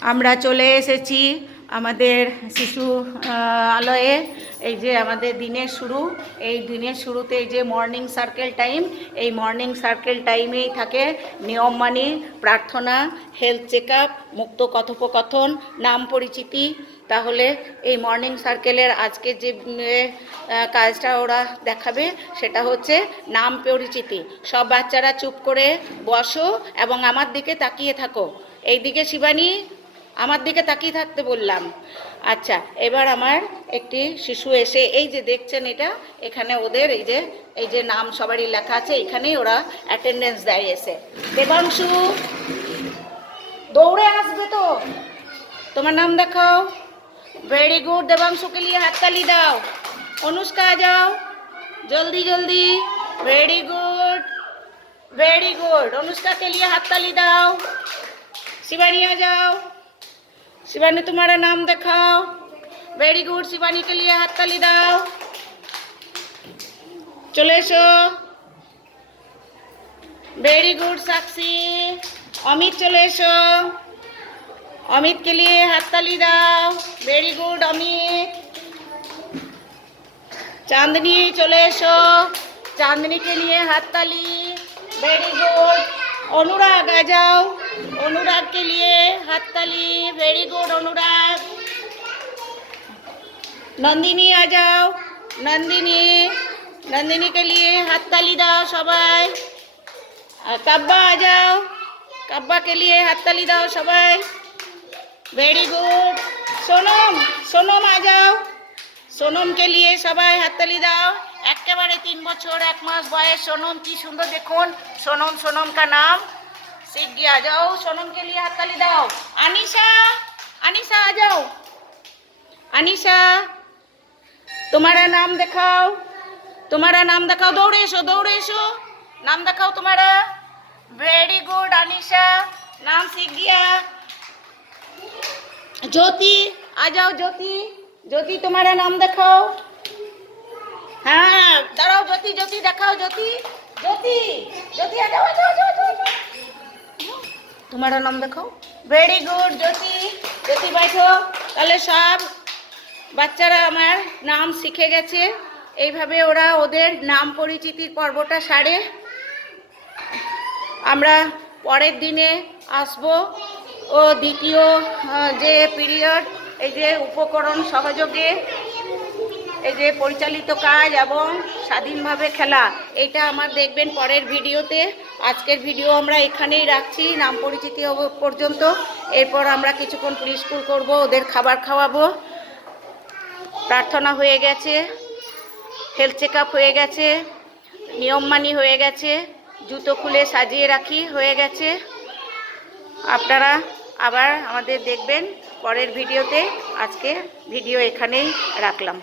আমরা চলে এসেছি আমাদের শিশু আলয়ে। এই যে আমাদের দিনের শুরু, এই দিনের শুরুতে যে মর্নিং সার্কেল টাইম এই মর্নিং সার্কেল টাইমেই থাকে নিয়ম মানি, প্রার্থনা হেলথ চেক আপ মুক্ত কথোপকথন, নাম পরিচিতি। তাহলে এই মর্নিং সার্কেলের আজকে যে কাজটা ওরা দেখাবে সেটা হচ্ছে নাম পরিচিতি। সব বাচ্চারা চুপ করে বসো এবং আমার দিকে তাকিয়ে থাকো। এই দিকে শিবানী আমার দিকে তাকিয়ে থাকতে বললাম আচ্ছা এবার আমার একটি শিশু এসে, এই যে দেখছেন এটা, এখানে ওদের এই যে এই যে নাম সবারই লেখা আছে, এখানেই ওরা অ্যাটেন্ডেন্স দেয় এসে। দেবাংশু, দৌড়ে আসবে তো। তোমার নাম দেখাও। ভেরি গুড দেবাংশুকে নিয়ে হাততালি দাও। অনুষ্কা, যাও। জলদি জলদি। ভেরি গুড ভেরি গুড অনুষ্কাকে নিয়ে হাততালি দাও। শিবানিয়া, যাও। शिवानी आ जाओ शिवानी तुम्हारा नाम दिखाओ वेरी गुड शिवानी के लिए हाथताली दाओ চলে এসো ভেরি গুড সাক্ষী অমিত চলে এসো अमित के लिए हाथताली दाओ वेरी गुड अमित चांदनी चले एसो चांदनी के लिए हाथताली वेरी गुड अनुराग आ जाओ अनुराग के लिए हाथताली वेरी गुड अनुराग नंदिनी आ जाओ नंदिनी नंदिनी के लिए हाथताली दाओ সবাই আর কাব্বা आ जाओ কাব্বা के लिए हाथताली दाओ সবাই ভেরি গুড সোনম সোনম আ যাও সোনমকে নিয়ে সবাই হাততালি দাও একেবারে তিন বছর এক মাস বয়স সোনম কি সুন্দর দেখুন সোনম সোনম কা নাম सीख गया जाओ सोनम के लिए हाथ ताली दाओ अनिशा अनिशा आ जाओ अनिशा तुम्हारा नाम दिखाओ तुम्हारा नाम दिखाओ दौड़े एसो दौड़े एसो नाम दिखाओ तुम्हारा वेरी गुड अनिशा नाम सीख गया ज्योति आ जाओ ज्योति ज्योति तुम्हारा नाम दिखाओ हाँ दाड़ाओ ज्योति ज्योति दिखाओ ज्योति ज्योति ज्योति आ जाओ आ जाओ तुम्हारा नाम দেখাও ভেরি গুড জ্যোতি জ্যোতি বাইঠো তাহলে সব বাচ্চারা আমার নাম শিখে গেছে এইভাবে ওরা ওদের নাম পরিচিতির পর্বটা সারে আমরা পরের দিনে আসব ও দ্বিতীয় আহ, যে পিরিয়ড এই যে উপকরণ সহযোগে এই যে পরিচালিত কাজ এবং স্বাধীনভাবে খেলা এটা আমার দেখবেন পরের ভিডিওতে আজকের ভিডিও আমরা এখানেই রাখছি, নাম পরিচিতি পর্যন্ত। এরপর আমরা কিছুক্ষণ প্রি স্কুল করব, ওদের খাবার খাওয়াবো। প্রার্থনা হয়ে গেছে হেলথ চেক হয়ে গেছে নিয়মমানি হয়ে গেছে, জুতো খুলে সাজিয়ে রাখি, হয়ে গেছে। আপনারা আবার আমাদের দেখবেন পরের ভিডিওতে। আজকে ভিডিও এখানেই রাখলাম।